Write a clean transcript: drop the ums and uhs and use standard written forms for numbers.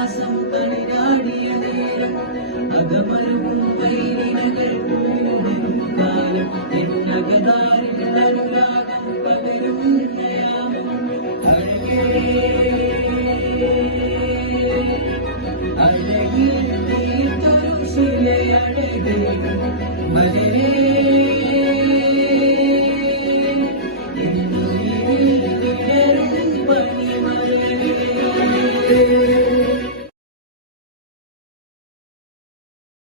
ഉല്ലാസം തളിരാടിയ നേരം അകമലവും വൈരിനകൾ കാലം എന്നകതാരിൽ അനുരാഗം പകരുന്ന യാമം അഴകിൽ തീർത്തൊരു ശിലയഴകിൽ